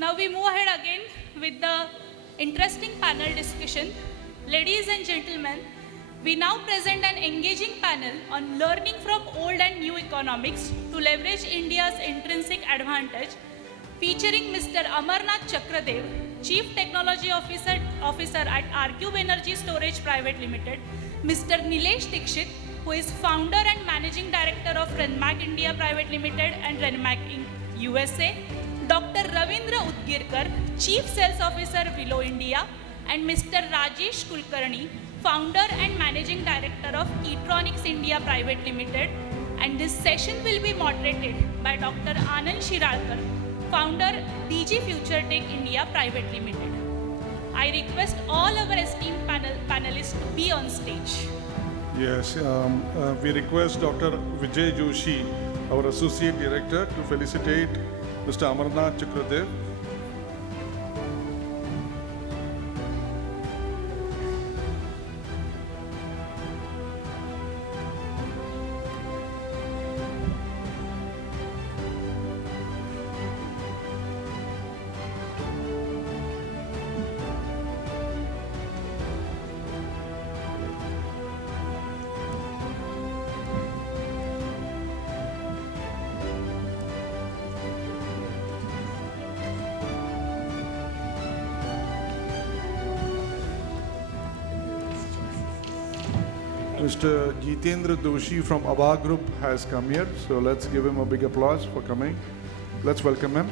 Now we move ahead again with the interesting panel discussion. Ladies and gentlemen, we now present an engaging panel on learning from old and new economics to leverage India's intrinsic advantage, featuring Mr. Amarnath Chakradeo, Chief Technology Officer at RQ Energy Storage Private Limited, Mr. Neelesh Dixit, who is founder and managing director of Renmac India Private Limited and Renmac Inc. USA, Dr. Ravindra Utgirkar, Chief Sales Officer Willow India, and Mr. Rajesh Kulkarni, founder and managing director of Electronics India Private Limited. And this session will be moderated by Dr. Anand Shiralkar, founder DG Future Tech India Private Limited. I request all our esteemed panelists to be on stage. Yes, we request Dr. Vijay Joshi, our Associate Director, to felicitate Mr. Amarnath Chakradeo. Mr. Jitendra Doshi from Abha Group has come here, so let's give him a big applause for coming. Let's welcome him.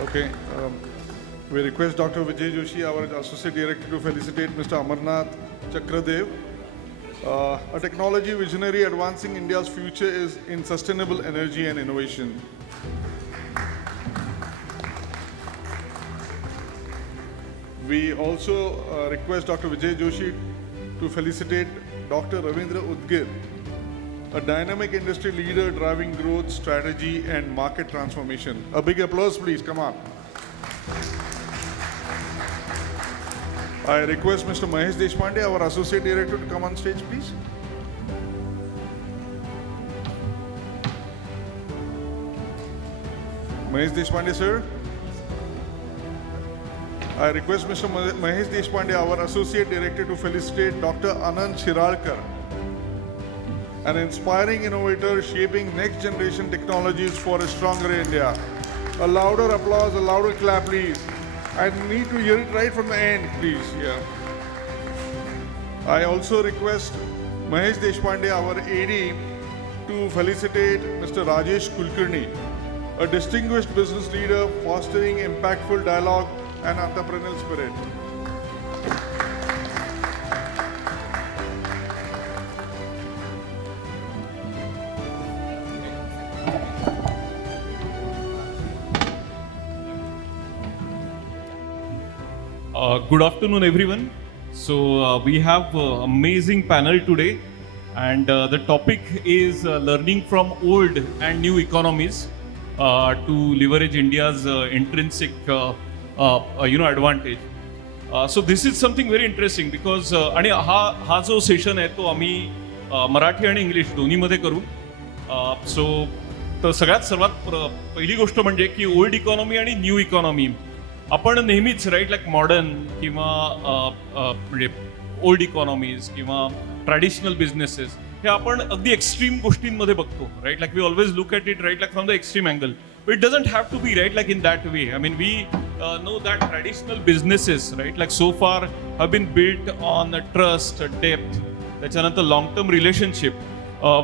Okay. We request Dr. Vijay Joshi, our Associate Director, to felicitate Mr. Amarnath Chakradeo. A technology visionary advancing India's future is in sustainable energy and innovation. We also request Dr. Vijay Joshi to felicitate Dr. Ravindra Utgirkar, a dynamic industry leader driving growth, strategy, and market transformation. A big applause, please. Come on. I request Mr. Mahesh Deshpande, our Associate Director, to come on stage, please. Mahesh Deshpande, sir. I request Mr. Mahesh Deshpande, our Associate Director, to felicitate Dr. Anand Shiralkar, an inspiring innovator shaping next generation technologies for a stronger India. A louder applause, a louder clap, please. I need to hear it right from the end, please. Yeah. I also request Mahesh Deshpande, our AD, to felicitate Mr. Rajesh Kulkarni, a distinguished business leader fostering impactful dialogue and entrepreneurial spirit. Good afternoon, everyone. So we have an amazing panel today, and the topic is learning from old and new economies to leverage India's intrinsic advantage. So this is something very interesting because आणि हा जो session आहे तो आम्ही मराठी आणि English दोन्हीमध्ये करू. सो तर सर्वात पहिली गोष्ट म्हणजे की ओल्ड इकॉनॉमी आणि न्यू इकॉनॉमी आपण नेहमीच राईट लाईक मॉडर्न किंवा म्हणजे ओल्ड इकॉनॉमीज किंवा ट्रॅडिशनल बिझनेसेस हे आपण अगदी एक्स्ट्रीम गोष्टींमध्ये बघतो right like we always look at it right like from the extreme angle but it doesn't have to be right like in that way I mean we know that traditional businesses right like so far have been built on trust depth त्याच्यानंतर long term relationship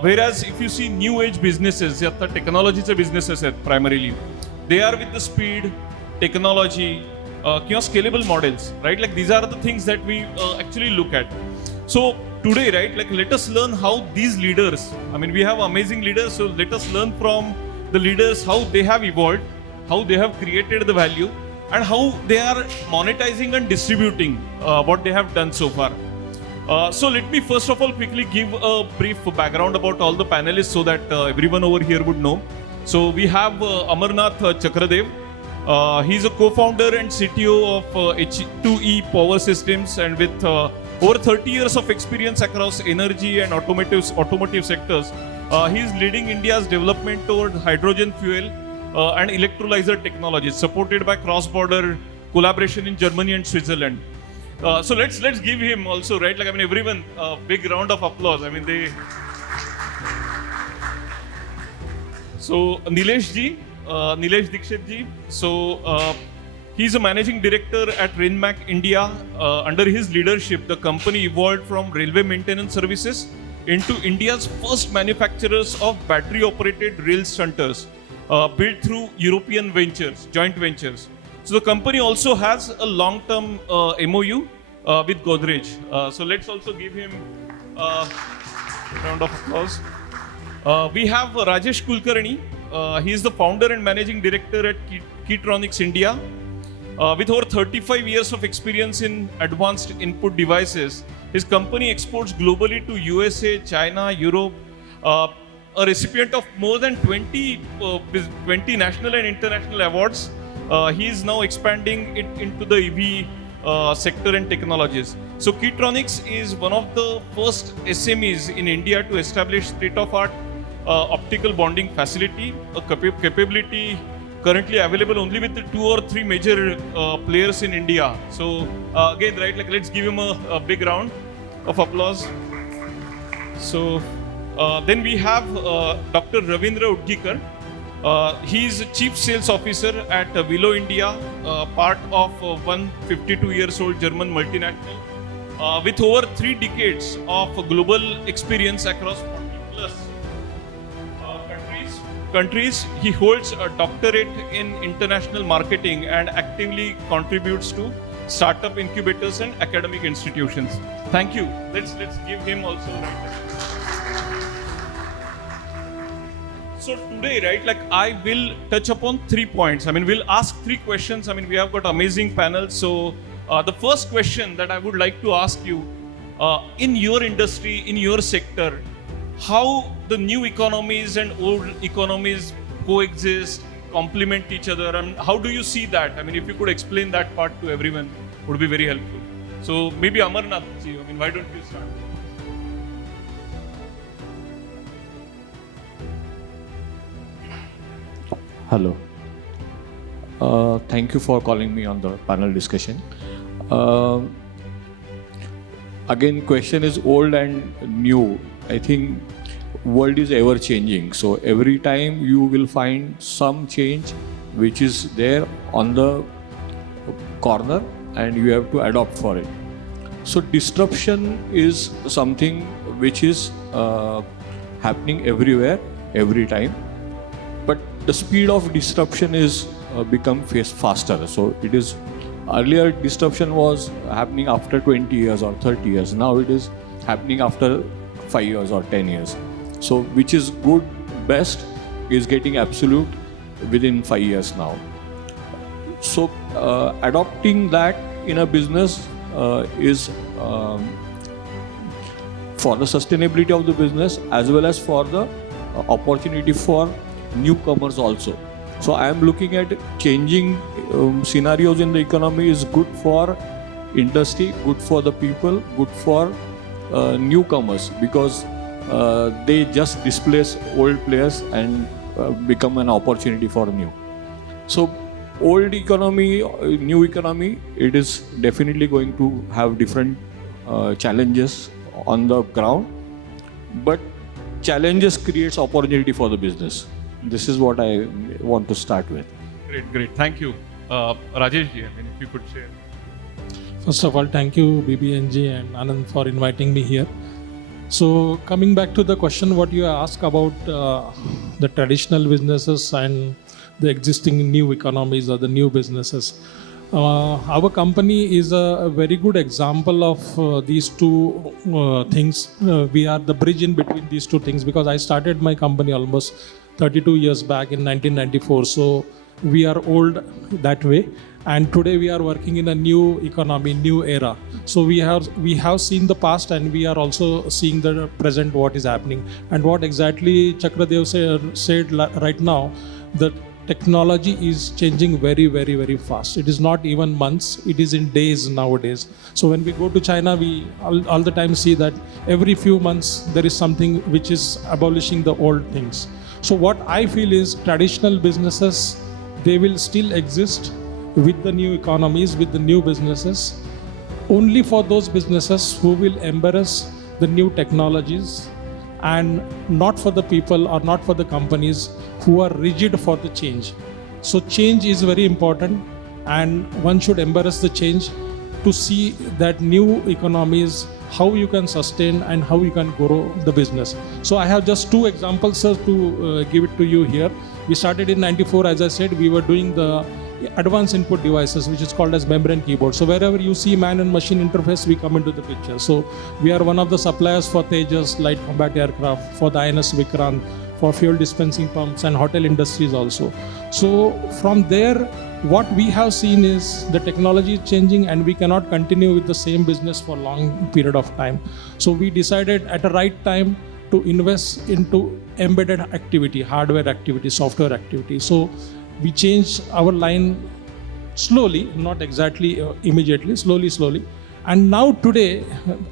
whereas if you see new age businesses जे आता टेक्नॉलॉजीचे businesses आहेत primarily they are with the speed technology किंवा scalable models, right? Like these are the things that we actually look at. So today, right, like let us learn how these leaders, I mean, we have amazing leaders, so let us learn from the leaders how they have evolved, how they have created the value, and how they are monetizing and distributing what they have done so far. So let me first of all quickly give a brief background about all the panelists so that everyone over here would know. So we have Amarnath Chakradeo. He's a co-founder and CTO of H2E Power Systems, and with over 30 years of experience across energy and automotive sectors, he is leading India's development toward hydrogen fuel and electrolyzer technologies, supported by cross-border collaboration in Germany and Switzerland. So let's give him also, right? Like, I mean, everyone, big round of applause. I mean, they. So Neelesh Dixit ji. So he's a managing director at Rainmac India. Under his leadership, the company evolved from railway maintenance services into India's first manufacturers of battery-operated rail shunters, built through European joint ventures. So the company also has a long-term MOU with Godrej. So let's also give him a round of applause. We have Rajesh Kulkarni. He is the founder and managing director at Keytronics India. With over 35 years of experience in advanced input devices, his company exports globally to USA, China, Europe. A recipient of more than 20 national and international awards. He is now expanding it into the EV sector and technologies. So Keytronics is one of the first SMEs in India to establish state-of-art optical bonding facility, a capability currently available only with the 2 or 3 major players in India. So again, right, like, let's give him a big round of applause. So then we have Dr. Ravindra Utgirkar. He is Chief Sales Officer at Willow India, part of 152 years old German multinational, with over 3 decades of global experience across 40 plus countries. He holds a doctorate in international marketing and actively contributes to startup incubators and academic institutions. Thank you. Let's give him also right. So today, right, like, I will touch upon 3 points. I mean, we'll ask 3 questions. I mean, we have got amazing panels. So the first question that I would like to ask you, in your industry, in your sector, how the new economies and old economies coexist, complement each other, and how do you see that? I mean, if you could explain that part to everyone, would be very helpful. So maybe Amarnath ji, I mean, why don't you start? Hello. Thank you for calling me on the panel discussion. Again, question is old and new. I think world is ever changing. So every time you will find some change which is there on the corner and you have to adopt for it. So disruption is something which is happening everywhere, every time. But the speed of disruption is become faster. So it is earlier disruption was happening after 20 years or 30 years. Now it is happening after 5 years or 10 years. So which is good, best is getting absolute within 5 years now. So adopting that in a business is for the sustainability of the business as well as for the opportunity for newcomers also. So I am looking at changing scenarios in the economy is good for industry, good for the people, good for newcomers, because they just displace old players and become an opportunity for new. So old economy, new economy, it is definitely going to have different challenges on the ground, but challenges creates opportunity for the business. This is what I want to start with. Great. Thank you. Rajesh ji, I mean, if you could share. First of all, thank you BBNG and Anand for inviting me here. So coming back to the question what you asked about the traditional businesses and the existing new economies or the new businesses. Our company is a very good example of these two things. We are the bridge in between these two things because I started my company almost 32 years back in 1994. So we are old that way. and today we are working in a new economy, new era. So we have seen the past, and we are also seeing the present, what is happening. And what exactly Chakradeo said right now, that technology is changing very, very, very fast. It is not even months, it is in days nowadays. So when we go to China, we all the time see that every few months there is something which is abolishing the old things. So what I feel is traditional businesses, they will still exist with the new economies, with the new businesses, only for those businesses who will embrace the new technologies, and not for the people or not for the companies who are rigid for the change. So change is very important, and one should embrace the change to see that new economies, how you can sustain and how you can grow the business. So I have just two examples, sir, to give it to you here. We started in 94, as I said, we were doing the advanced input devices, which is called as membrane keyboard. So wherever you see man and machine interface, we come into the picture. So we are one of the suppliers for Tejas light combat aircraft, for the INS Vikrant, for fuel dispensing pumps and hotel industries also. So from there, what we have seen is the technology is changing, and we cannot continue with the same business for a long period of time. So we decided at the right time to invest into embedded activity, hardware activity, software activity. So we changed our line slowly, not exactly immediately, slowly. And now today,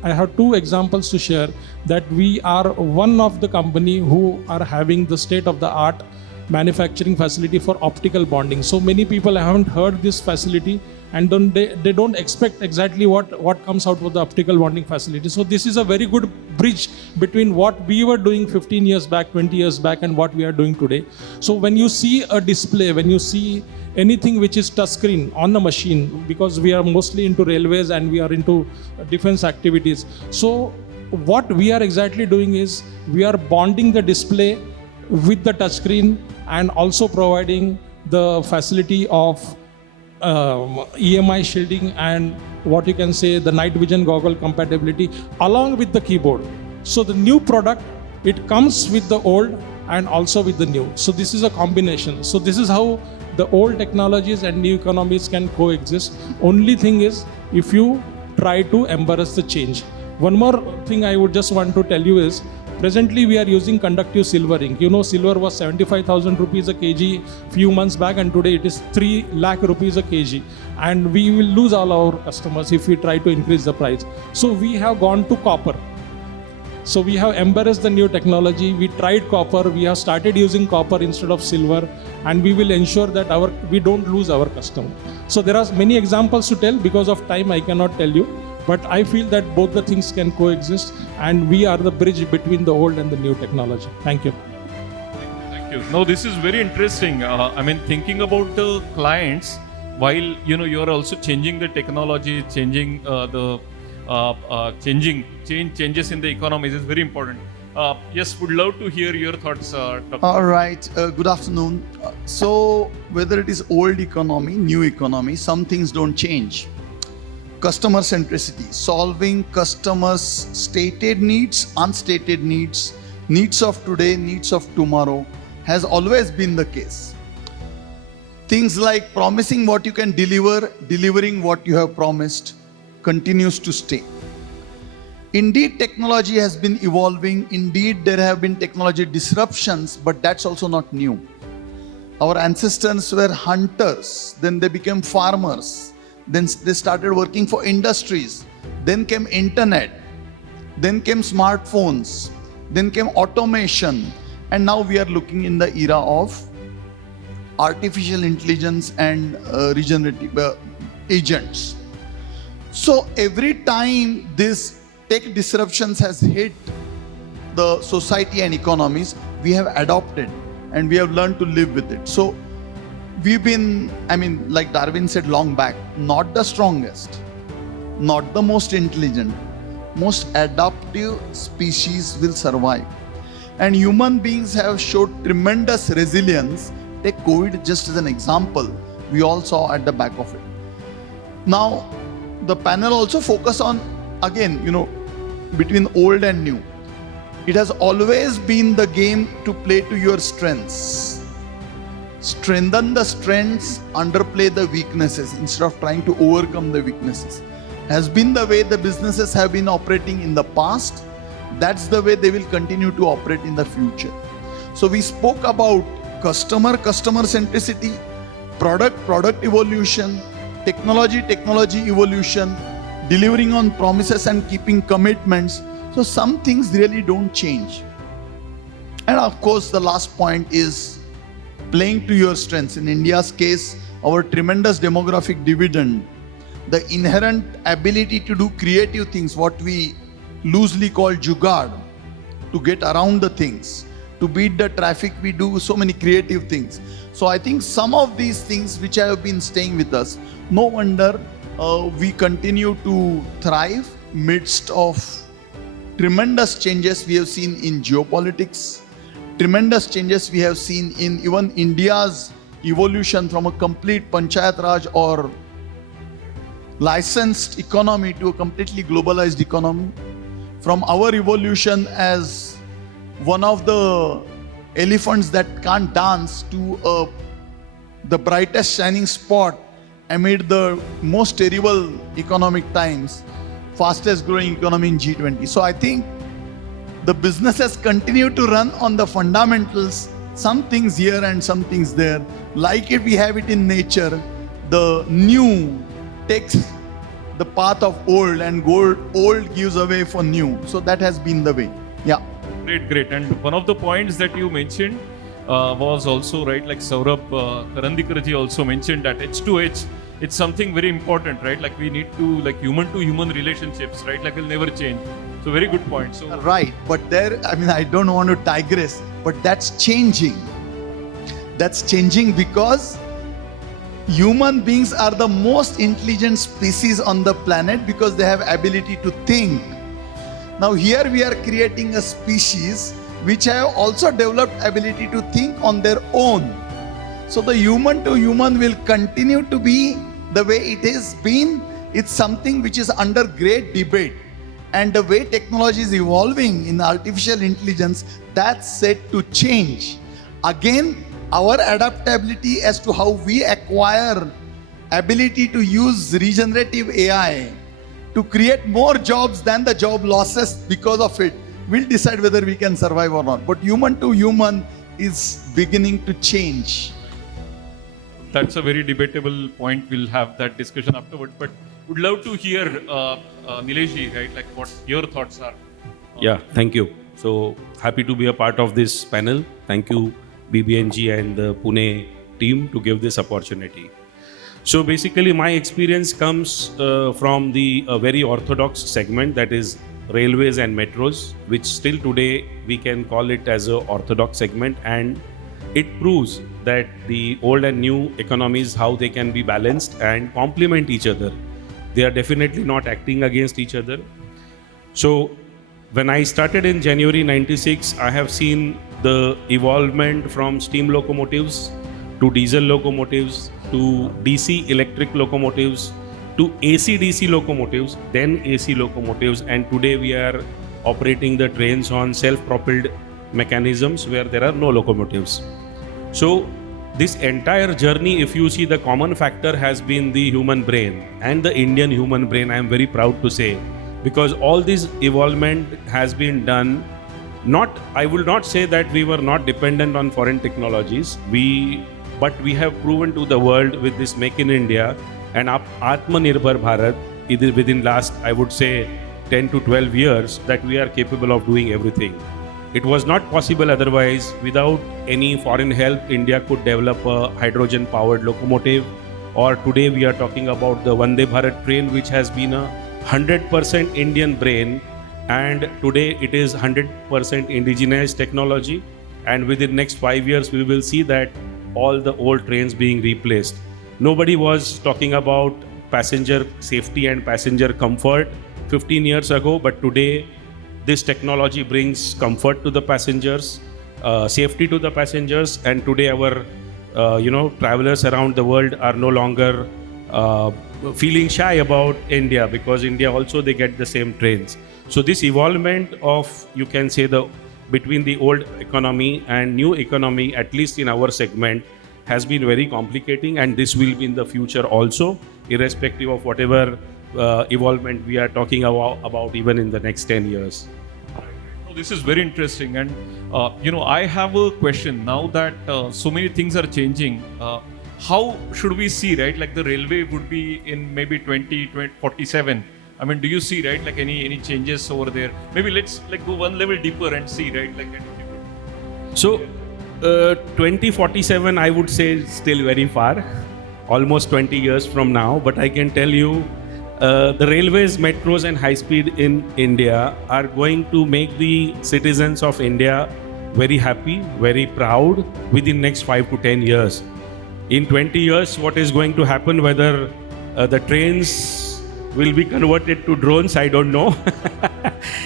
I have two examples to share, that we are one of the company who are having the state-of-the-art manufacturing facility for optical bonding. So many people haven't heard this facility, and they don't expect exactly what comes out of the optical bonding facility. So this is a very good bridge between what we were doing 15 years back, 20 years back, and what we are doing today. So when you see a display, when you see anything which is touchscreen on the machine, because we are mostly into railways and we are into defense activities. So what we are exactly doing is we are bonding the display with the touchscreen, and also providing the facility of EMI shielding and what you can say the night vision goggle compatibility along with the keyboard. So the new product, it comes with the old and also with the new. So this is a combination. So this is how the old technologies and new economies can coexist. Only thing is, if you try to embrace the change. One more thing I would just want to tell you is, presently we are using conductive silver ink. You know, silver was 75,000 rupees a kg few months back, and today it is 3 lakh rupees a kg. And we will lose all our customers if we try to increase the price. So we have gone to copper. So we have embraced the new technology. We tried copper. We have started using copper instead of silver, and we will ensure that we don't lose our customer. So there are many examples to tell. Because of time, I cannot tell you. But I feel that both the things can coexist, and we are the bridge between the old and the new technology. Thank you. Thank you. No, this is very interesting. I mean, thinking about the clients, while you are also changing the technology, changing changes in the economies is very important. Yes, would love to hear your thoughts, Dr. All right. Good afternoon. So whether it is old economy, new economy, some things don't change. Customer centricity, solving customers' stated needs, unstated needs, needs of today, needs of tomorrow, has always been the case. Things like promising what you can deliver, delivering what you have promised, continues to stay. Indeed, technology has been evolving. Indeed, there have been technology disruptions, but that's also not new. Our ancestors were hunters, then they became farmers. Then they started working for industries. Then came internet. Then came smartphones. Then came automation. And now we are looking in the era of artificial intelligence and regenerative agents. So every time this tech disruptions has hit the society and economies, we have adopted and we have learned to live with it. So we've been, like Darwin said long back, not the strongest, not the most intelligent, most adaptive species will survive. And human beings have showed tremendous resilience. Take COVID just as an example, we all saw at the back of it. Now, the panel also focus on, again, between old and new. It has always been the game to play to your strengths. strengthen the strengths, underplay the weaknesses instead of trying to overcome the weaknesses. Has been the way the businesses have been operating in the past. That's the way they will continue to operate in the future. So we spoke about customer centricity, product evolution, technology evolution, delivering on promises and keeping commitments. So some things really don't change. And of course, the last point is playing to your strengths. In India's case, our tremendous demographic dividend, the inherent ability to do creative things, what we loosely call jugaad, to get around the things, to beat the traffic, we do so many creative things. So I think some of these things which have been staying with us, no wonder we continue to thrive midst of tremendous changes we have seen in geopolitics, tremendous changes we have seen in even India's evolution from a complete Panchayat Raj or licensed economy to a completely globalized economy. From our evolution as one of the elephants that can't dance to the brightest shining spot amid the most terrible economic times, fastest growing economy in G20. So I think the businesses continue to run on the fundamentals, some things here and some things there. Like it, we have it in nature. The new takes the path of old and old gives away for new. So that has been the way. Yeah. Great. And one of the points that you mentioned was also, right, like Saurabh Karandikarji also mentioned that H2H, it's something very important, right? Like we need to, like human-to-human relationships, right? Like will never change. So very good point. So right, but there, I mean, I don't want to digress, but that's changing. That's changing because human beings are the most intelligent species on the planet because they have ability to think. Now here we are creating a species which have also developed ability to think on their own. So the human to human will continue to be the way it has been. It's something which is under great debate. And the way technology is evolving in artificial intelligence, that's set to change. Again, our adaptability as to how we acquire ability to use regenerative AI to create more jobs than the job losses because of it will decide whether we can survive or not. But human to human is beginning to change. that's a very debatable point. We'll have that discussion afterward. But would love to hear Neelesh ji, right? Like what your thoughts are. Yeah, thank you. So happy to be a part of this panel. Thank you, BBNG and the Pune team to give this opportunity. So basically my experience comes from the very orthodox segment, that is railways and metros, which still today we can call it as a orthodox segment, and it proves that the old and new economies, how they can be balanced and complement each other. They are definitely not acting against each other. So when I started in January 96, I have seen the evolvement from steam locomotives to diesel locomotives to DC electric locomotives to AC-DC locomotives, then AC locomotives, and today we are operating the trains on self-propelled mechanisms where there are no locomotives. So this entire journey, if you see, the common factor has been the human brain, and the Indian human brain, I am very proud to say, because all this evolvement has been done, I will not say that we were not dependent on foreign technologies, but we have proven to the world with this Make in India and Atmanirbhar Bharat, within last, I would say, 10 to 12 years, that we are capable of doing everything. It was not possible otherwise. Without any foreign help, India could develop a hydrogen-powered locomotive, or today we are talking about the Vande Bharat train, which has been a 100% Indian brain, and today it is 100% indigenous technology, and within next 5 years we will see that all the old trains being replaced. Nobody was talking about passenger safety and passenger comfort 15 years ago, but today this technology brings comfort to the passengers, safety to the passengers, and today our travelers around the world are no longer feeling shy about India, because India also they get the same trains. So this evolvement of, you can say, between the old economy and new economy, at least in our segment, has been very complicating, and this will be in the future also, irrespective of whatever evolvement we are talking about even in the next 10 years. No, this is very interesting, and I have a question now that so many things are changing. How should we see, right? Like the railway would be in maybe 2047. I mean, do you see, right, like any changes over there? Maybe let's like go one level deeper and see, right, like. So 2047, I would say, is still very far, almost 20 years from now. But I can tell you, the railways, metros, and high speed in India are going to make the citizens of India very happy, very proud within next 5 to 10 years. In 20 years, what is going to happen, whether the trains will be converted to drones, I don't know.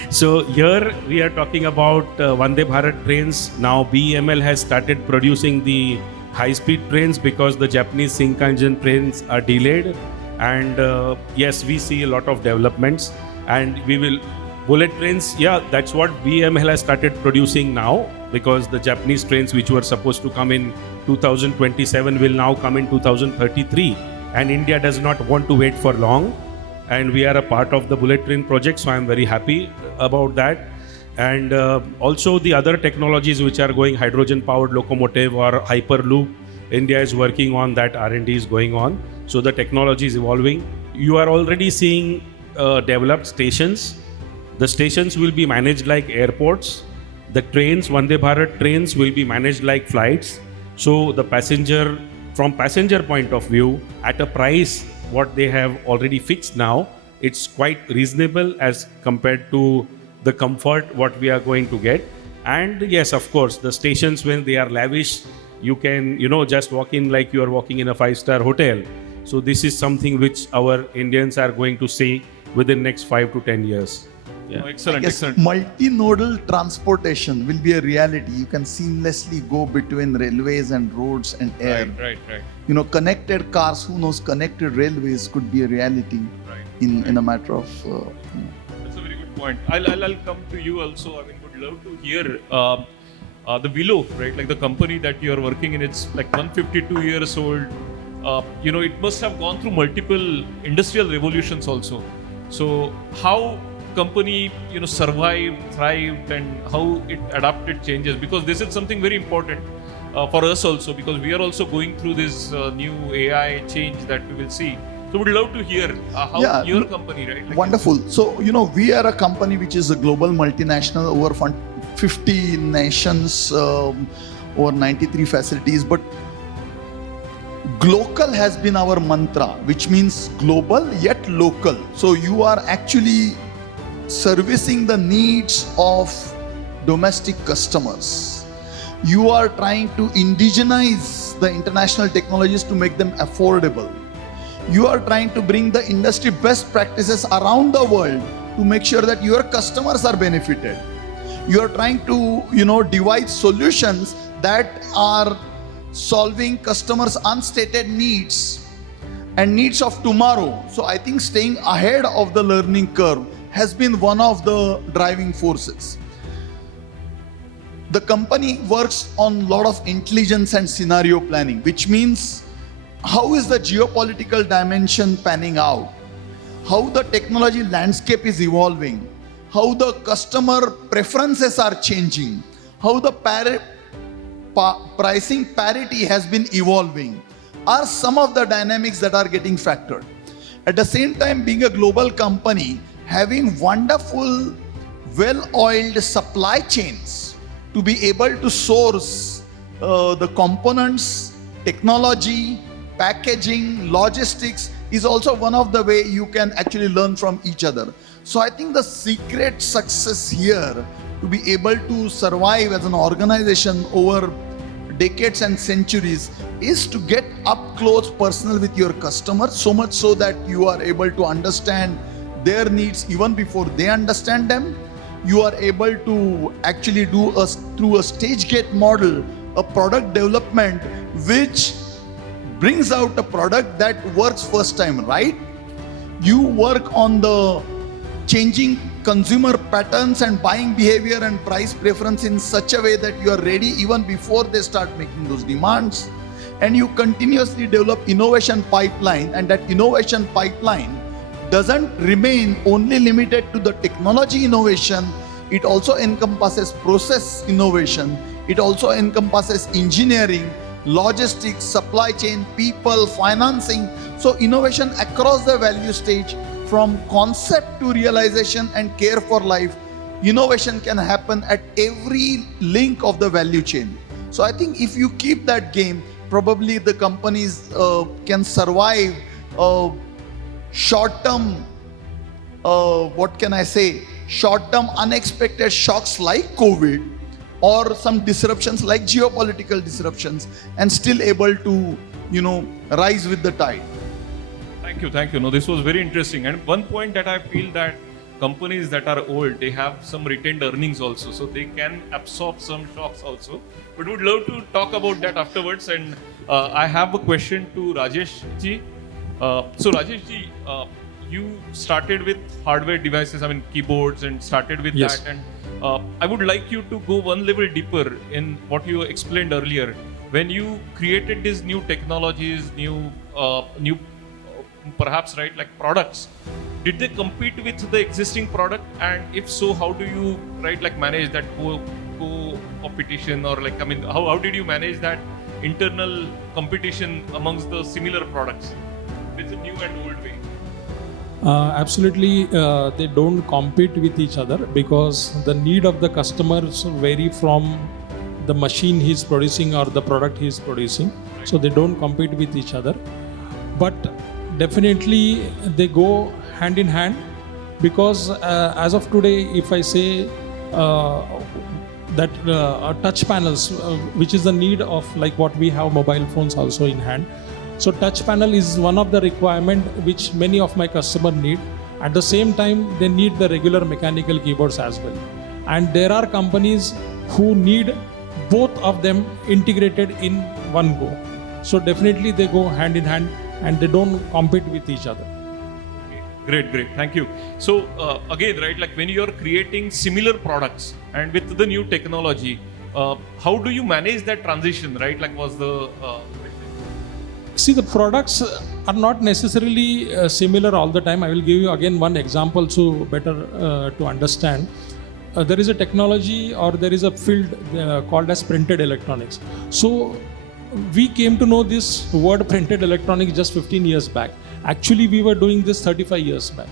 So here we are talking about Vande Bharat trains. Now BEML has started producing the high-speed trains because the Japanese Shinkansen trains are delayed. And yes, we see a lot of developments, and we will bullet trains. Yeah, that's what BEML has started producing now, because the Japanese trains which were supposed to come in 2027 will now come in 2033, and India does not want to wait for long, and we are a part of the bullet train project, so I am very happy about that. And also the other technologies which are going, hydrogen powered locomotive or hyperloop, India is working on that. R&D is going on, so the technology is evolving. You are already seeing developed stations. The stations will be managed like airports. The trains, Vande Bharat trains, will be managed like flights. So the passenger, from passenger point of view, at a price what they have already fixed now, it's quite reasonable as compared to the comfort what we are going to get. And yes, of course, the stations, when they are lavish, you can, just walk in like you are walking in a 5-star hotel. So this is something which our Indians are going to see within next 5 to 10 years. Yeah. Oh, excellent, Yes, excellent. multimodal transportation will be a reality. You can seamlessly go between railways and roads and air. Right. Connected cars, who knows, connected railways could be a reality in a matter of. That's a very good point. I'll come to you also. I mean, would love to hear the Willow, right? Like the company that you are working in, it's like 152 years old. It must have gone through multiple industrial revolutions also. So how company survived, thrived, and how it adapted changes, because this is something very important for us also, because we are also going through this new AI change that we will see. So we'd love to hear how your company, right? Like, wonderful. So we are a company which is a global multinational, over 50 nations, over 93 facilities, but Glocal has been our mantra, which means global yet local. So you are actually servicing the needs of domestic customers. You are trying to indigenize the international technologies to make them affordable. You are trying to bring the industry best practices around the world to make sure that your customers are benefited. You are trying to, devise solutions that are solving customers' unstated needs and needs of tomorrow. So I think staying ahead of the learning curve has been one of the driving forces. The company works on a lot of intelligence and scenario planning, which means how is the geopolitical dimension panning out? How the technology landscape is evolving? How the customer preferences are changing? How the pricing parity has been evolving are some of the dynamics that are getting factored. At the same time, being a global company, having wonderful, well-oiled supply chains to be able to source the components, technology, packaging, logistics is also one of the way you can actually learn from each other. So I think the secret success here to be able to survive as an organization over decades and centuries is to get up close personal with your customers, so much so that you are able to understand their needs even before they understand them. You are able to actually do through a stage gate model, a product development which brings out a product that works first time, right? You work on the changing consumer patterns and buying behavior and price preference in such a way that you are ready even before they start making those demands. and you continuously develop innovation pipeline, and that innovation pipeline doesn't remain only limited to the technology innovation, it also encompasses process innovation, it also encompasses engineering, logistics, supply chain, people, financing. So innovation across the value stage, from concept to realization and care for life, innovation can happen at every link of the value chain. So I think if you keep that game, probably the companies can survive short-term, short-term unexpected shocks like COVID, or some disruptions like geopolitical disruptions, and still able to, rise with the tide. Thank you. No, this was very interesting. And one point that I feel that companies that are old, they have some retained earnings also, so they can absorb some shocks also. But would love to talk about that afterwards. And I have a question to Rajesh ji. So Rajesh ji, you started with hardware devices, keyboards, and started with Yes. that. And I would like you to go one level deeper in what you explained earlier. When you created these new technologies, new perhaps, right, like products, did they compete with the existing product? And if so, how do you, right, like manage that co-competition, or like, how did you manage that internal competition amongst the similar products with the new and old way? Absolutely, they don't compete with each other because the need of the customers vary from the machine he's producing or the product he's producing. So they don't compete with each other. But definitely they go hand in hand, because as of today, if I say that touch panels, which is the need of like what we have mobile phones also in hand. So touch panel is one of the requirement which many of my customers need. At the same time, they need the regular mechanical keyboards as well. And there are companies who need both of them integrated in one go. So definitely they go hand in hand and they don't compete with each other. Great. Thank you. So again, right, like when you're creating similar products and with the new technology, how do you manage that transition, right? Like was the... See, the products are not necessarily similar all the time. I will give you again one example so better to understand. There is a technology or there is a field called as printed electronics. So we came to know this word printed electronics just 15 years back. Actually, we were doing this 35 years back.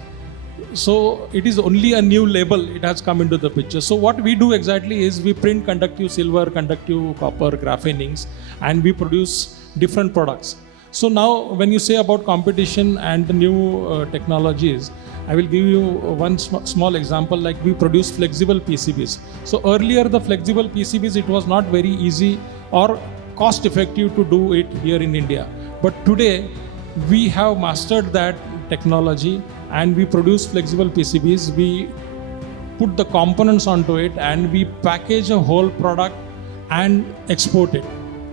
So it is only a new label, it has come into the picture. So what we do exactly is we print conductive silver, conductive copper, graphene inks, and we produce different products. So now when you say about competition and the new technologies, I will give you one small example, like we produce flexible PCBs. So earlier the flexible PCBs, it was not very easy or cost effective to do it here in India. But today we have mastered that technology and we produce flexible PCBs. We put the components onto it and we package a whole product and export it.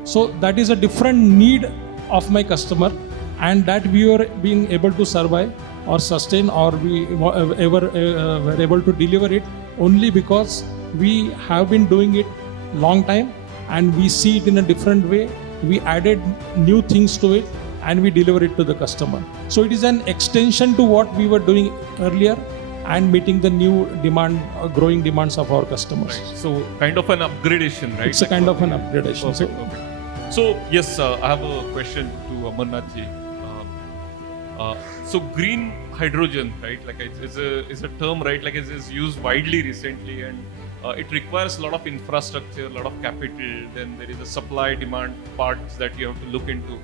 So that is a different need of my customer, and that we were being able to survive or sustain, or we were able to deliver it only because we have been doing it long time and we see it in a different way. We added new things to it and we deliver it to the customer. So it is an extension to what we were doing earlier and meeting the new demand, growing demands of our customers. Right. So kind of an upgradation, right? It's a kind of an upgradation. Perfect. So yes, I have a question to Amarnath ji. So green hydrogen, right? Like is a term, right? Like is used widely recently, and it requires a lot of infrastructure, a lot of capital. Then there is a supply demand parts that you have to look into.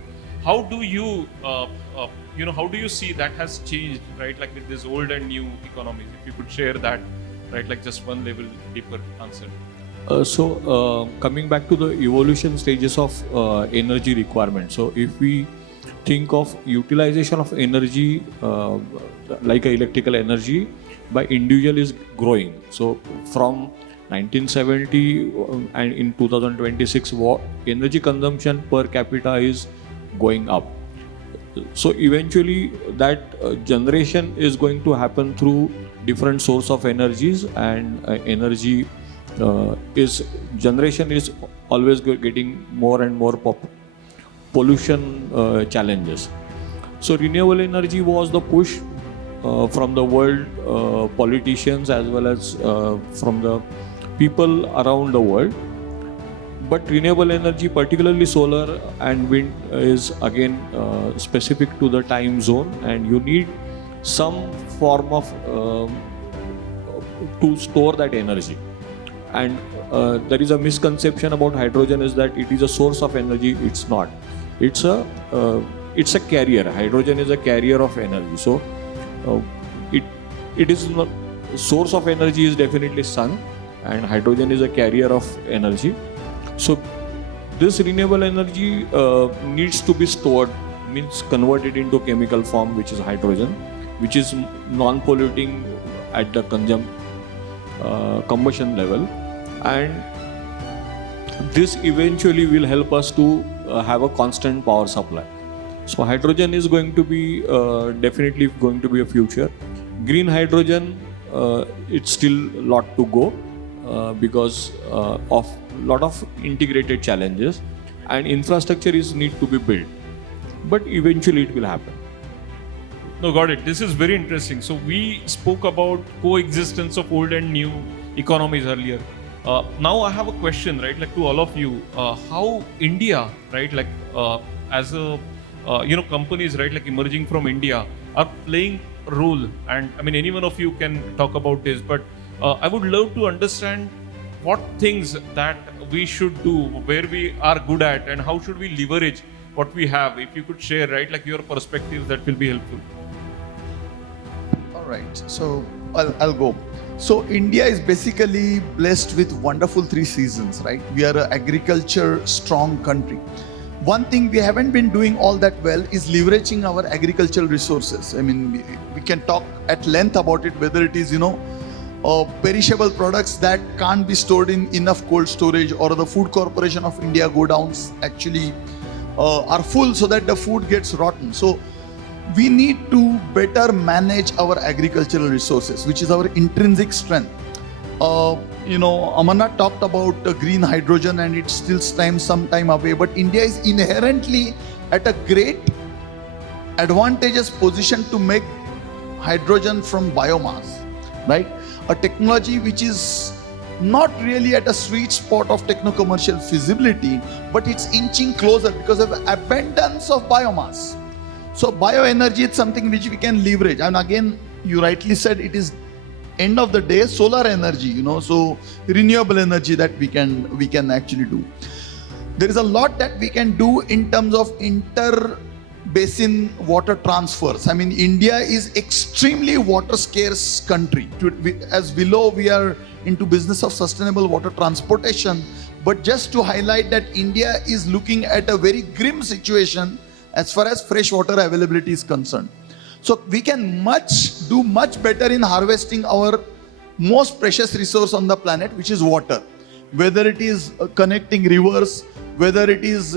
How do you, how do you see that has changed, right? Like with this old and new economies, if you could share that, right? Like just one level deeper answer. Coming back to the evolution stages of energy requirement. So if we think of utilization of energy like electrical energy by individual is growing. So from 1970 and in 2026, energy consumption per capita is going up. So eventually that generation is going to happen through different source of energies, and energy generation is always getting more and more pollution challenges. So renewable energy was the push from the world politicians as well as from the people around the world. But renewable energy, particularly solar and wind, is again specific to the time zone, and you need some form of to store that energy. And there is a misconception about hydrogen is that it is a source of energy. It's not. It's a carrier. Hydrogen is a carrier of energy. So it is not source of energy is definitely sun, and hydrogen is a carrier of energy. So this renewable energy needs to be stored, means converted into chemical form, which is hydrogen, which is non-polluting at the combustion level, and this eventually will help us to have a constant power supply. So hydrogen is going to be definitely going to be a future. Green hydrogen, it's still a lot to go because of lot of integrated challenges, and infrastructure is need to be built, but eventually it will happen. No, got it. This is very interesting. So we spoke about coexistence of old and new economies earlier. Now I have a question, right? Like to all of you, how India, right? Like as a companies, right? Like emerging from India are playing a role. And I mean, any one of you can talk about this, but I would love to understand what things that we should do, where we are good at, and how should we leverage what we have. If you could share, right, like your perspectives, that will be helpful. All right, so I'll go. So India is basically blessed with wonderful 3 seasons, right? We are an agriculture strong country. One thing we haven't been doing all that well is leveraging our agricultural resources. I mean, we can talk at length about it, whether it is, perishable products that can't be stored in enough cold storage, or the Food Corporation of India godowns actually are full so that the food gets rotten. So we need to better manage our agricultural resources, which is our intrinsic strength. Amarnath talked about green hydrogen, and it's still some time away, but India is inherently at a great advantageous position to make hydrogen from biomass, right? A technology which is not really at a sweet spot of techno-commercial feasibility, but it's inching closer because of abundance of biomass. So bioenergy is something which we can leverage. And again, you rightly said, it is end of the day solar energy, so renewable energy that we can actually do. There is a lot that we can do in terms of inter-basin water transfers. I mean, India is extremely water scarce country. As below, we are into business of sustainable water transportation. But just to highlight that India is looking at a very grim situation as far as fresh water availability is concerned. So we can do much better in harvesting our most precious resource on the planet, which is water. Whether it is connecting rivers, whether it is,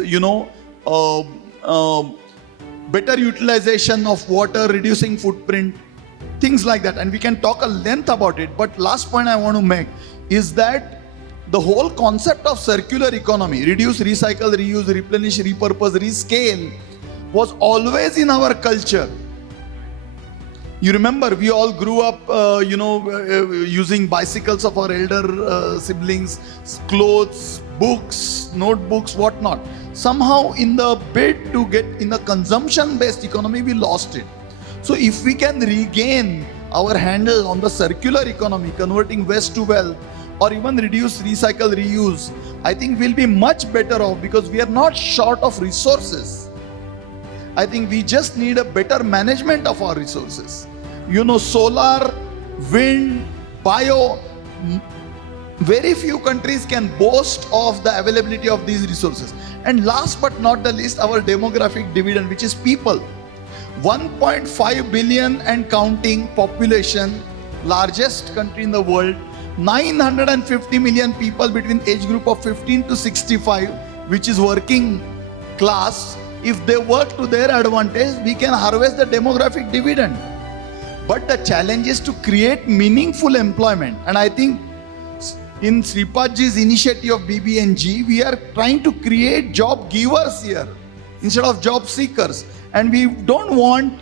better utilization of water, reducing footprint, things like that. And we can talk a length about it. But last point I want to make is that the whole concept of circular economy, reduce, recycle, reuse, replenish, repurpose, rescale, was always in our culture. You remember, we all grew up, using bicycles of our elder siblings, clothes, books, notebooks, whatnot. Somehow in the bid to get in the consumption-based economy, we lost it. So if we can regain our handle on the circular economy, converting waste to wealth, or even reduce, recycle, reuse, I think we'll be much better off, because we are not short of resources. I think we just need a better management of our resources. Solar, wind, bio, very few countries can boast of the availability of these resources. And last but not the least, our demographic dividend, which is people. 1.5 billion and counting population, largest country in the world, 950 million people between age group of 15 to 65, which is working class. If they work to their advantage, we can harvest the demographic dividend. But the challenge is to create meaningful employment. And I think in Sripadji's initiative of BBNG, we are trying to create job givers here instead of job seekers. And we don't want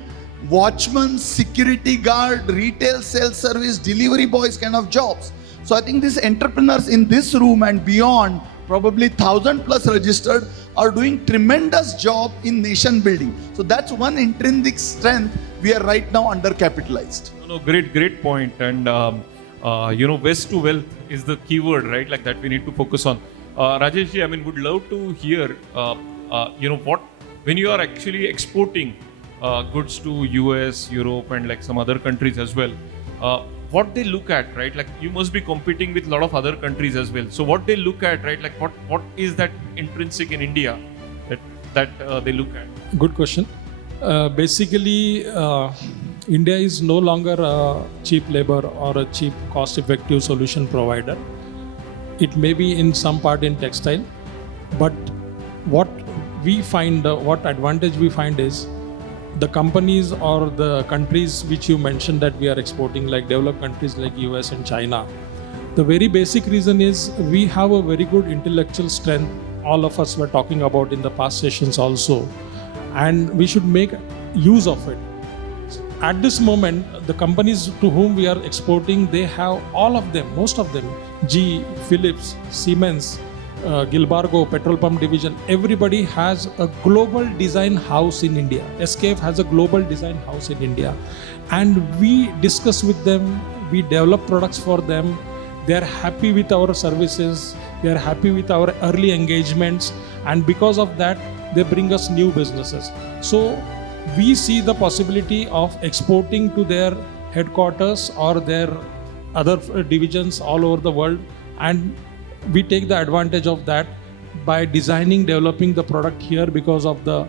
watchman, security guard, retail sales service, delivery boys kind of jobs. So I think these entrepreneurs in this room and beyond, probably 1,000 plus registered, are doing tremendous job in nation building. So that's one intrinsic strength. We are right now undercapitalized. No, great point. And waste to wealth is the keyword, right? Like that we need to focus on. Rajesh ji, I mean, would love to hear, what when you are actually exporting goods to US, Europe, and like some other countries as well. What they look at, right? Like you must be competing with a lot of other countries as well. So what they look at, right? Like what is that intrinsic in India that they look at? Good question. Basically, India is no longer a cheap labor or a cheap cost-effective solution provider. It may be in some part in textile, but what we find, what advantage we find is the companies or the countries which you mentioned that we are exporting, like developed countries like US and China. The very basic reason is we have a very good intellectual strength. All of us were talking about in the past sessions also, and we should make use of it. At this moment, the companies to whom we are exporting, they have all of them, most of them, GE, Philips, Siemens, Gilbargo, petrol pump division, everybody has a global design house in India. SKF has a global design house in India. And we discuss with them, we develop products for them. They are happy with our services. They are happy with our early engagements. And because of that, they bring us new businesses. So we see the possibility of exporting to their headquarters or their other divisions all over the world, and we take the advantage of that by designing, developing the product here because of the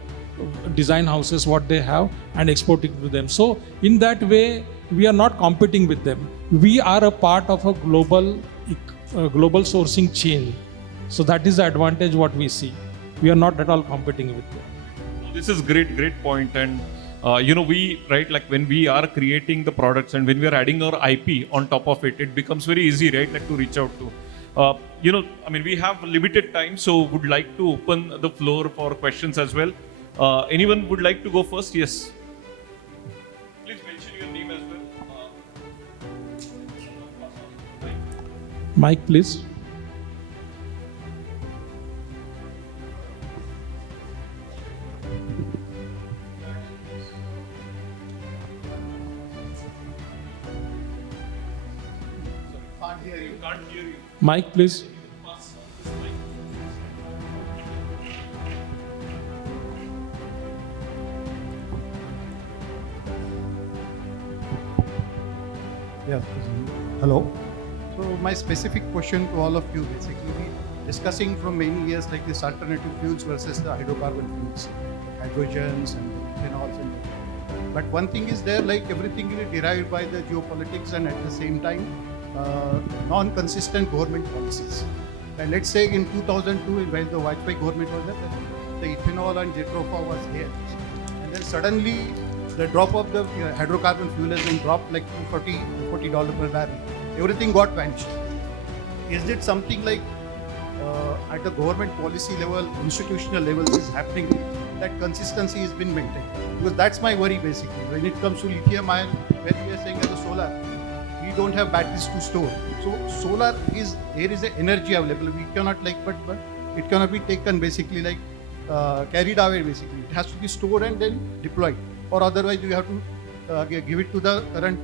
design houses what they have, and exporting to them. So in that way, we are not competing with them. We are a part of a global sourcing chain. So that is the advantage what we see. We are not at all competing with them. This is great point. And we, right, like when we are creating the products and when we are adding our IP on top of it, it becomes very easy, right, like to reach out to. We have limited time, so would like to open the floor for questions as well. Anyone would like to go first? Yes. Please mention your name as well. Mike, please. Can't hear you. Mike, please. Yeah. Hello. So my specific question to all of you, basically, discussing from many years like this alternative fuels versus the hydrocarbon fuels, hydrogens and phenols. But one thing is there, like everything is derived by the geopolitics and at the same time non-consistent government policies. And let's say in 2002, when the Vajpayee government was there, the ethanol and Jetrofa was there. And then suddenly the drop of the hydrocarbon fuel has been dropped like $40 per barrel. Everything got vanished. Is it something like at the government policy level, institutional level is happening, that consistency has been maintained? Because that's my worry basically. When it comes to lithium ion, when we are saying as a solar, we don't have batteries to store. So solar is, there is an energy available. We cannot but it cannot be taken basically carried away basically. It has to be stored and then deployed, or otherwise you have to give it to the current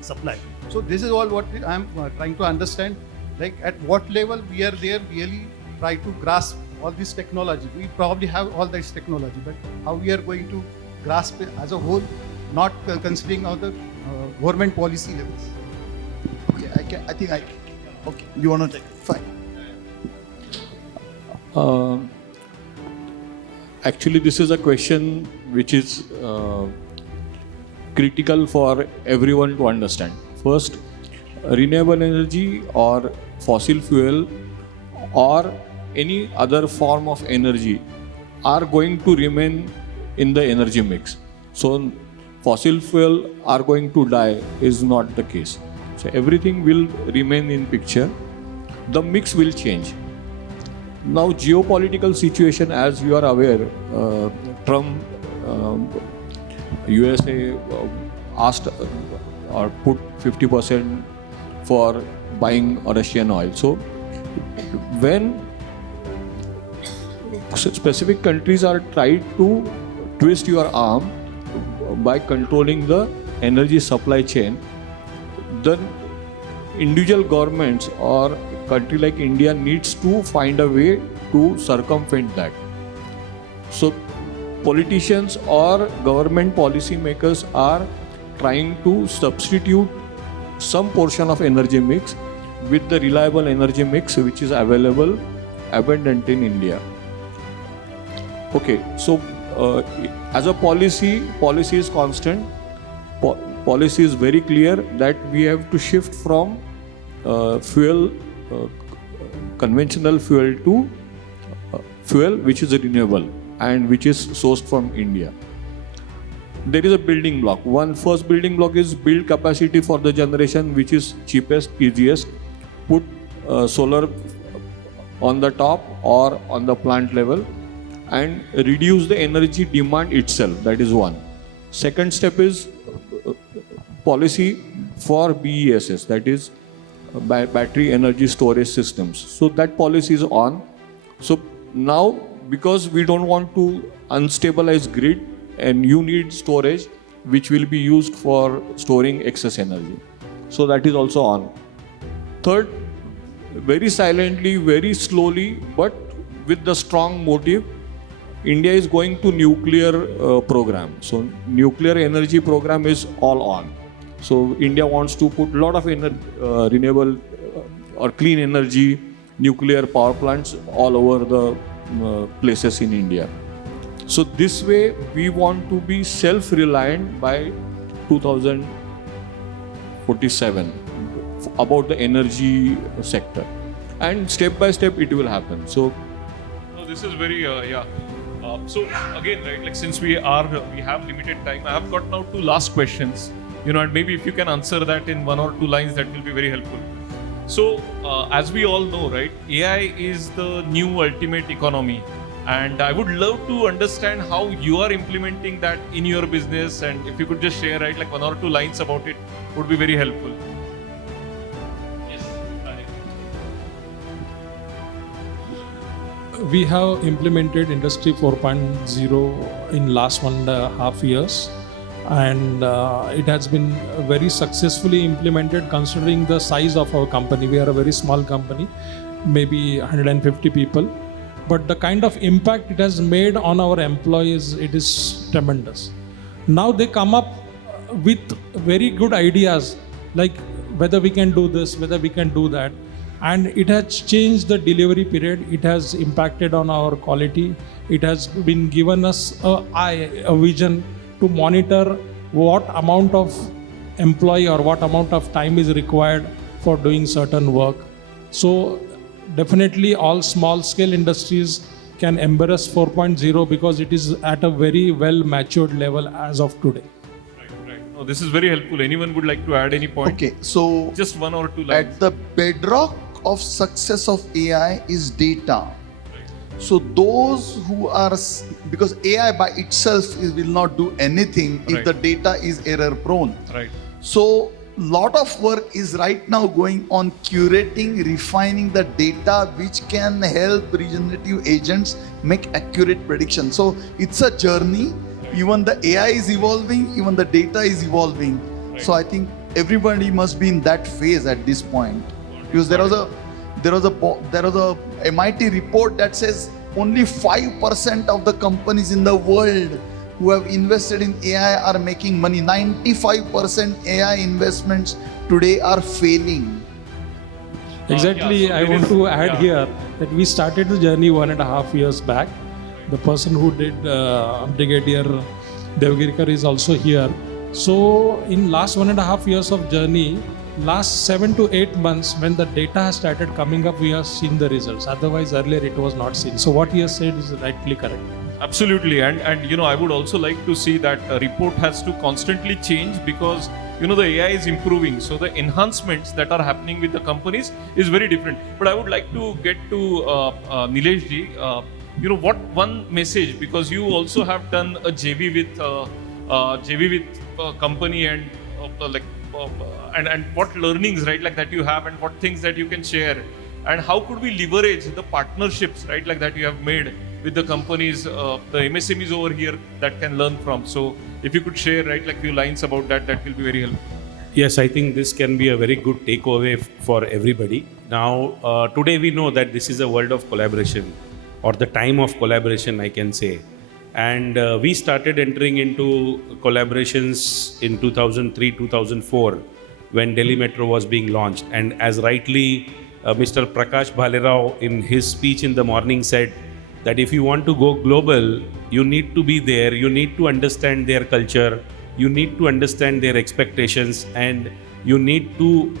supply. So this is all what I am trying to understand. Like at what level we are there really try to grasp all this technology. We probably have all this technology, but how we are going to grasp it as a whole, not considering all the government policy levels. Okay, okay, you want to take it? Fine. Actually, this is a question which is critical for everyone to understand. First, renewable energy or fossil fuel or any other form of energy are going to remain in the energy mix. So fossil fuel are going to die is not the case. So everything will remain in picture. The mix will change. now geopolitical situation, as you are aware, Trump, USA asked or put 50% for buying Russian oil. So when specific countries are trying to twist your arm by controlling the energy supply chain, then individual governments or country like India needs to find a way to circumvent that. So politicians or government policy makers are trying to substitute some portion of energy mix with the reliable energy mix which is available, abundant in India. Okay, so as a policy is constant. Policy is very clear that we have to shift from conventional fuel to fuel which is renewable and which is sourced from India. There is a building block. First building block is build capacity for the generation which is cheapest, easiest. Put solar on the top or on the plant level and reduce the energy demand itself. That is one. Second step is policy for BESS, that is battery energy storage systems. So that policy is on. So now, because we don't want to unstabilize grid and you need storage which will be used for storing excess energy. So that is also on. Third, very silently, very slowly, but with the strong motive, India is going to nuclear program. So nuclear energy program is all on. So India wants to put a lot of renewable or clean energy, nuclear power plants all over the places in India. So this way we want to be self-reliant by 2047 about the energy sector. And step by step it will happen. So no, this is very so again, right, like since we have limited time, I have got now 2 last questions, and maybe if you can answer that in 1 or 2 lines, that will be very helpful. So as we all know, right, AI is the new ultimate economy, and I would love to understand how you are implementing that in your business, and if you could just share, right, like 1 or 2 lines about it, would be very helpful. We have implemented Industry 4.0 in last 1.5 years, and it has been very successfully implemented considering the size of our company. We are a very small company, maybe 150 people, but the kind of impact it has made on our employees, it is tremendous. Now they come up with very good ideas, like whether we can do this, whether we can do that. And it has changed the delivery period. It has impacted on our quality. It has been given us a vision to monitor what amount of employee or what amount of time is required for doing certain work. So definitely all small scale industries can embrace 4.0 because it is at a very well matured level as of today. Right. No, this is very helpful. Anyone would like to add any point? Okay, so just 1 or 2 lines. at the bedrock of success of AI is data. So those who are, because AI by itself will not do anything if Right. the data is error prone. Right. So lot of work is right now going on curating, refining the data which can help regenerative agents make accurate predictions. So it's a journey. Even the AI is evolving, even the data is evolving. Right. So I think everybody must be in that phase at this point. Because there was a MIT report that says only 5% of the companies in the world who have invested in AI are making money. 95% AI investments today are failing. Exactly, so I there want is- to add yeah. here that we started the journey 1.5 years back. The person who did Brigadier Devgirkar is also here. So in last 1.5 years of journey, last 7 to 8 months when the data has started coming up, we have seen the results. Otherwise earlier it was not seen. So what he has said is rightly correct. Absolutely, and I would also like to see that a report has to constantly change because the AI is improving, so the enhancements that are happening with the companies is very different. But I would like to get to Neelesh ji. What one message, because you also have done a JV with company and and what learnings, right, like that you have, and what things that you can share, and how could we leverage the partnerships, right, like that you have made with the companies, the MSMEs over here that can learn from. So if you could share, right, like few lines about that, that will be very helpful. Yes, I think this can be a very good takeaway for everybody. Now, today we know that this is a world of collaboration, or the time of collaboration, I can say. And we started entering into collaborations in 2003, 2004, when Delhi Metro was being launched. And as rightly Mr. Prakash Bhalerao in his speech in the morning said, that if you want to go global, you need to be there, you need to understand their culture, you need to understand their expectations, and you need to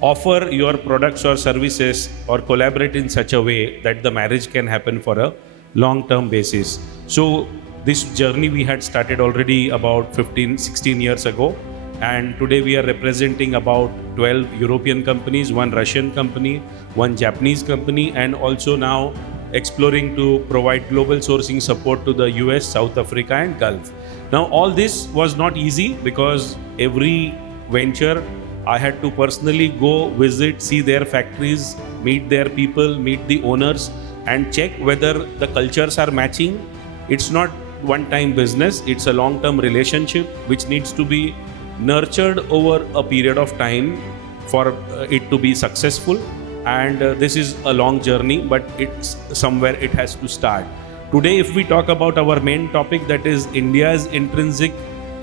offer your products or services or collaborate in such a way that the marriage can happen for a long-term basis. So this journey we had started already about 16 years ago, and today we are representing about 12 European companies, one Russian company, one Japanese company, and also now exploring to provide global sourcing support to the US, South Africa and Gulf. Now all this was not easy because every venture I had to personally go visit, see their factories, meet their people, meet the owners and check whether the cultures are matching. It's not one-time business, it's a long-term relationship which needs to be nurtured over a period of time for it to be successful. And this is a long journey, but it's somewhere it has to start. Today, if we talk about our main topic, that is India's intrinsic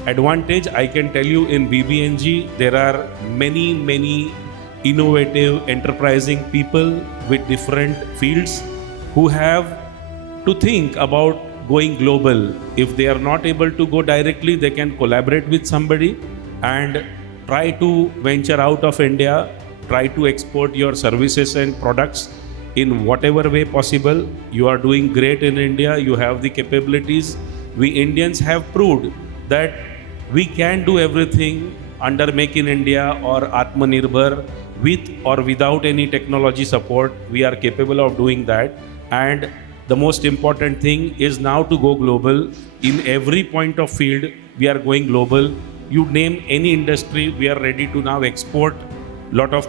advantage, I can tell you in BBNG, there are many innovative, enterprising people with different fields who have to think about going global. If they are not able to go directly, they can collaborate with somebody and try to venture out of India, try to export your services and products in whatever way possible. You are doing great in India, you have the capabilities. We Indians have proved that we can do everything under Make in India or Atmanirbhar, with or without any technology support. We are capable of doing that. And the most important thing is now to go global. In every point of field, we are going global. You name any industry, we are ready to now export lot of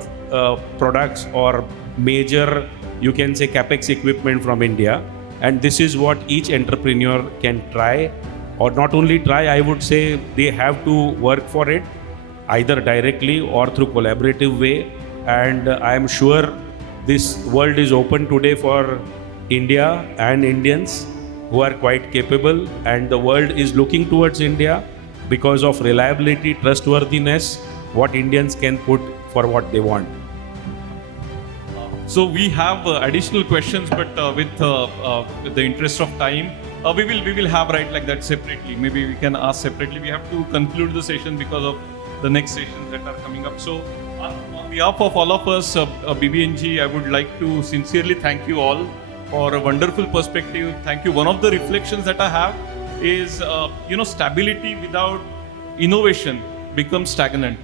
products or major, you can say, capex equipment from India. And this is what each entrepreneur can try, or not only try, I would say they have to work for it, either directly or through collaborative way. And I am sure this world is open today for India and Indians who are quite capable, and the world is looking towards India because of reliability, trustworthiness, what Indians can put for what they want. So we have additional questions, but with the interest of time, we will have, right, like that separately. Maybe we can ask separately. We have to conclude the session because of the next sessions that are coming up. So on behalf of all of us, BBNG, I would like to sincerely thank you all for a wonderful perspective. Thank you. One of the reflections that I have is, stability without innovation becomes stagnant.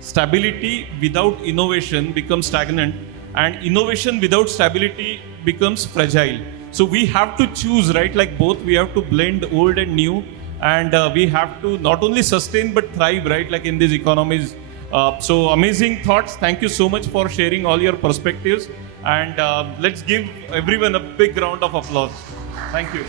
Stability without innovation becomes stagnant, and innovation without stability becomes fragile. So we have to choose, right, like both. We have to blend old and new, and we have to not only sustain but thrive, right, like in these economies. So amazing thoughts. Thank you so much for sharing all your perspectives, and let's give everyone a big round of applause. Thank you.